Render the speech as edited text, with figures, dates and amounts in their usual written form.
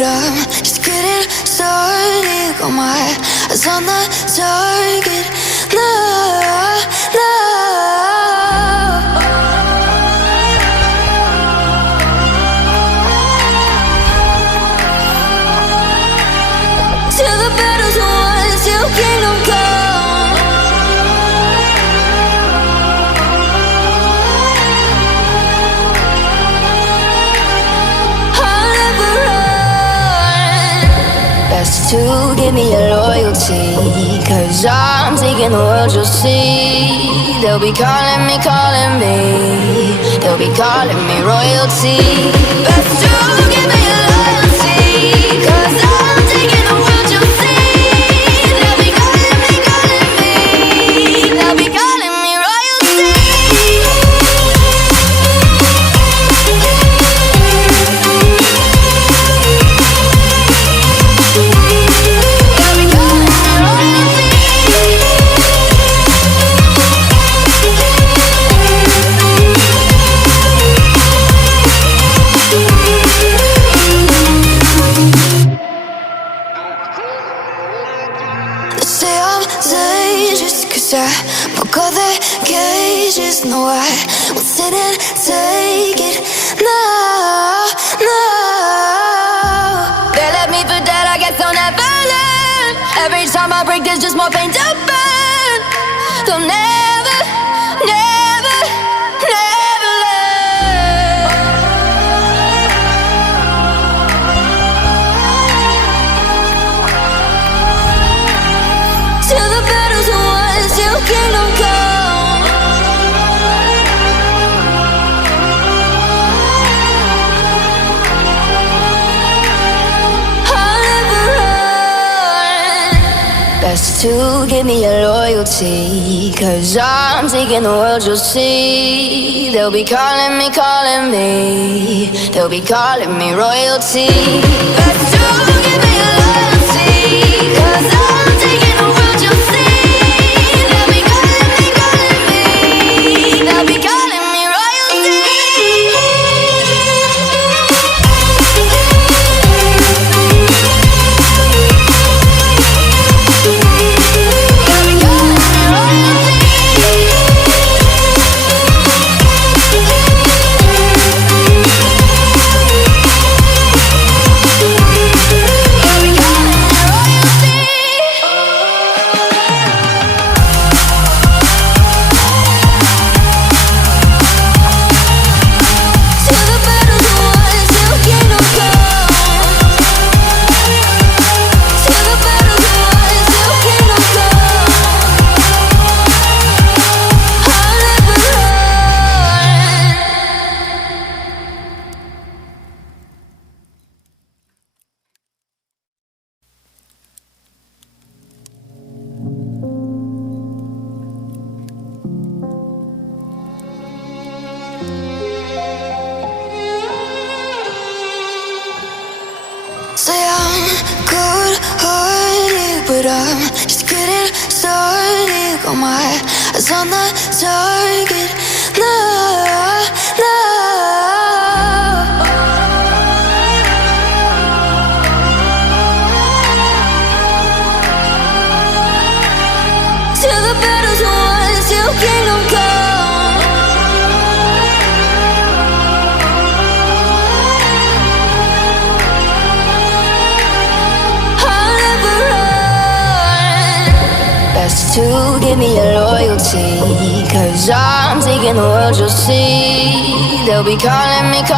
but I'm just getting started. Got my eyes on the target. No, no. Till the battle's won, till kingdom come. I'll never run. Best to give me your loyalty, 'cause I'm taking the world, you'll see. They'll be calling me, they'll be calling me royalty. Best to give me your loyalty, 'cause I'm taking the world, you'll see. They'll be calling me, they'll be calling me royalty. They'll be calling me royalty. They say I'm dangerous 'cause I broke all their cages. No, I won't sit and take it. No, no. They left me for dead, I guess I'll never learn. Every time I break, there's just more pain to burn. They'll never, never, never learn. Till the battle's won, till kingdom come. I'll never run. Best to give me your loyalty, 'cause I'm taking the world, you'll see. They'll be calling me, they'll be calling me royalty. Best to give me your loyalty, 'cause I'm taking the world, you'll see. They'll be calling me, they'll be calling me royalty. They'll be calling me royalty. They'll be calling me royalty. Till the battle's won, till kingdom come. Till the battle's won, till kingdom come. I'll never run. Say I'm good-hearted, but I'm just getting started. Got my eyes on the target. No, no. Till the battle's won, till kingdom come. I'll never run. Best to give me your loyalty, 'cause I'm taking the world, you'll see. They'll be calling me,